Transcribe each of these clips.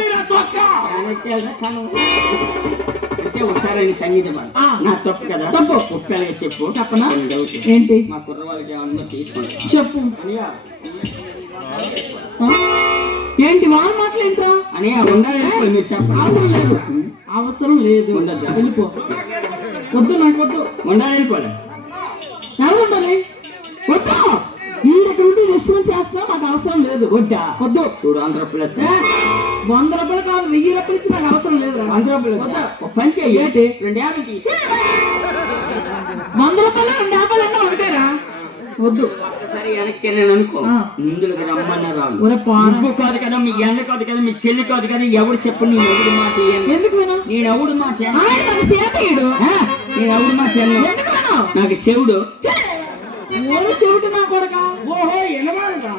మీద తొక్క అంటే ఒకసారి సంగీతం. నా తప్పు కదా? తప్పు. ఒక్కలాగే చెప్పు. డౌట్. ఏంటి? మా కుర్రవాళ్ళకి ఏమన్నా చెప్పు? ఏంటి వాళ్ళ మాటలు ఏంట్రా? అనియా ఉండాలి మీరు లేదు. అవసరం లేదు. ఉండొద్దా? వెళ్ళిపో. వద్దు నాకు వద్దు. ఉండాలి వెళ్ళిపోలే ఎవరు ఉండాలి? వద్దు. వీడు ఎక్కడ ఉండి చేస్తున్నా మాకు అవసరం లేదు. వద్దా? వద్దు. చూడు ఆంధ్రప్రదేశ్. ఏ, వంద రూపాయలు కాదు వెయ్యి రూపాయలు ఇచ్చి నాకు అవసరం లేదు ఆంధ్రప్రదేశ్. వద్దా? ఒక పని చెయ్యి. ఏంటి? రెండు యాభై తీసి వంద రూపాయలు రెండు అన్నా అంతేరా వద్దు. ఒక్కసారి వెనక్కి నేను అనుకో. ఆ. ముందులకు రమ్మన్న రాను ఒరే పాన నువ్వు కాదు కదా మీ అన్న కాదు కదా మీ చెల్లి కాదు కదా ఎవరు చెప్పు నీ ఎవడు మాట? ఎందుకు విను? నేను ఎవడు మాట ఏం? ఆయన మన చేతయుడు ఆ? నేను ఎవడు మాట ఏం? ఎందుకు విను? నాకు శివుడు. ఓరు చెవిటి నా కొడక? ఓహో ఎనమానదా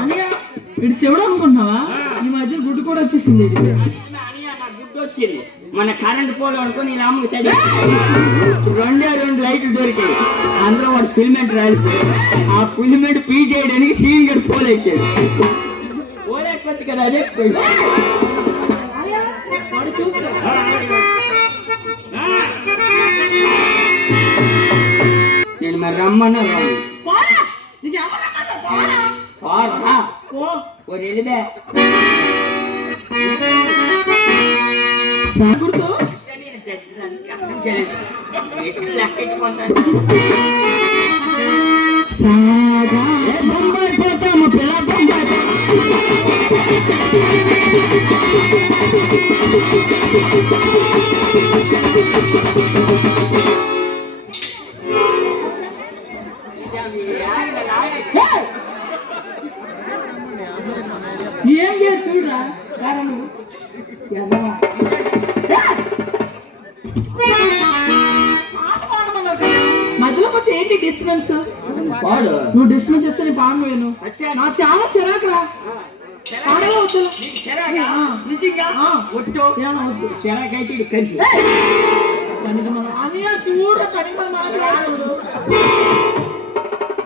అని ఇటు శివుడు అనుకుంటున్నావా? ఈ మధ్య గుడ్డు కూడా వచ్చేసింది గుర్తు వచ్చింది. మన కరెంట్ పోలు అనుకో నేను అమ్మకి తడి. రెండే రెండు లైట్లు దొరికాయి. అందులో వాడు ఫిల్మెంట్ రాలిపోయాడు. ఆ ఫిల్మెంట్ పీ చేయడానికి సీన్ గడ్ పోలు ఎక్కాడు. పోలు ఎక్కొచ్చు కదా అదే రాను పోరా. ఓ నిలిబే. గుర్తు లెక్కెట్టుకుంటాను ఏంటి డిస్టర్బెన్స్ నువ్వు డిస్టర్బెన్స్ చేస్తే నీ వేను అచ్చా నాకు చాలా చిరాకురా.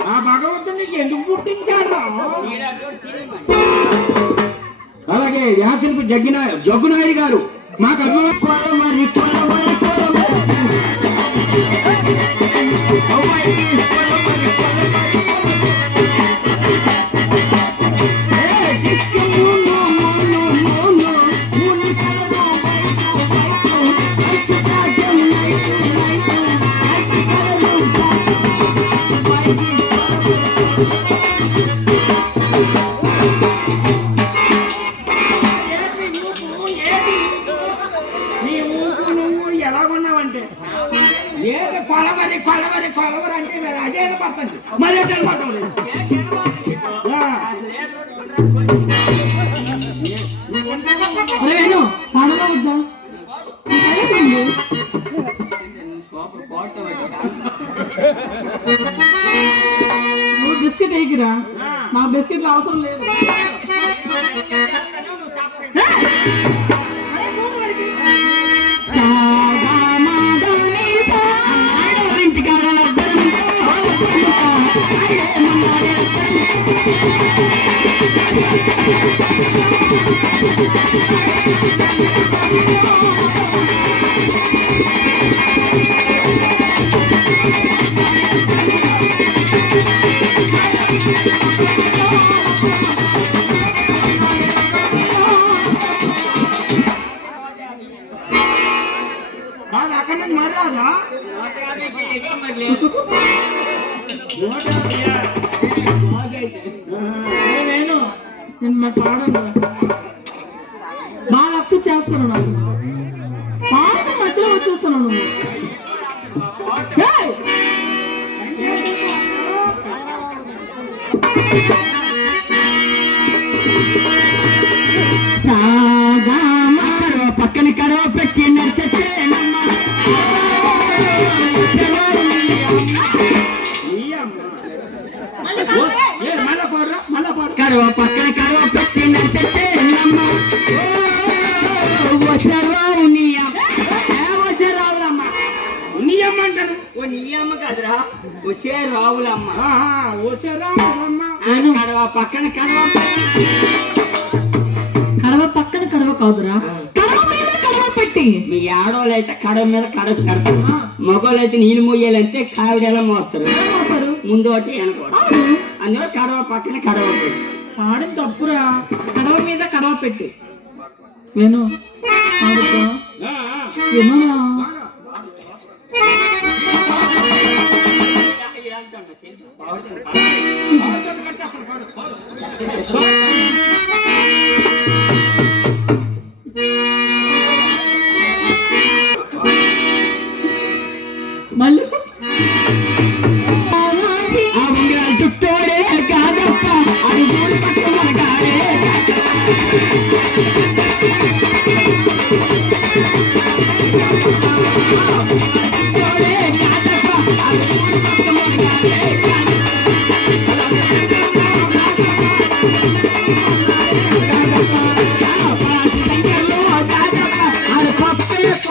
ఆ. భగవంతుడు నీకు ఎందుకు పుట్టించాడు అలాగే వ్యాసంపు జగ్గిన జగ్గునాయుడు గారు మాకు అభిమానం Não vai. అదే పడుతుంది అరే వేణు పాడగా వద్దా? నువ్వు బిస్కెట్ వేయకిరా. నా బిస్కెట్లు అవసరం లేదు. ನಾನು ಆ ಕಡೆ ಮಾಡ್ಲಾರ అరే నేను మా పాడను. బాగా అప్సెట్ చేస్తాను నాకు పాడక మధ్యలో వచ్చేస్తున్నాను అమ్మ కాదురా వసే రావులమ్మ కడవ పక్కన కడవ కడవ పక్కన కడవ కాదురా కడవ మీద కడవ పెట్టి మీ ఆడవాళ్ళు అయితే కడవ మీద కడవ పెడతారు మగవాళ్ళు నీళ్ళు మొయ్యాలంటే కావిడ ఎలా మోస్తారు ముందు ఒకటి వెనక అందులో కడవ పక్కన కడవ పెట్టి. పాడిన తప్పురా కడవ మీద కడవ పెట్టి. వేణు పాడుకో. వినరా Come on and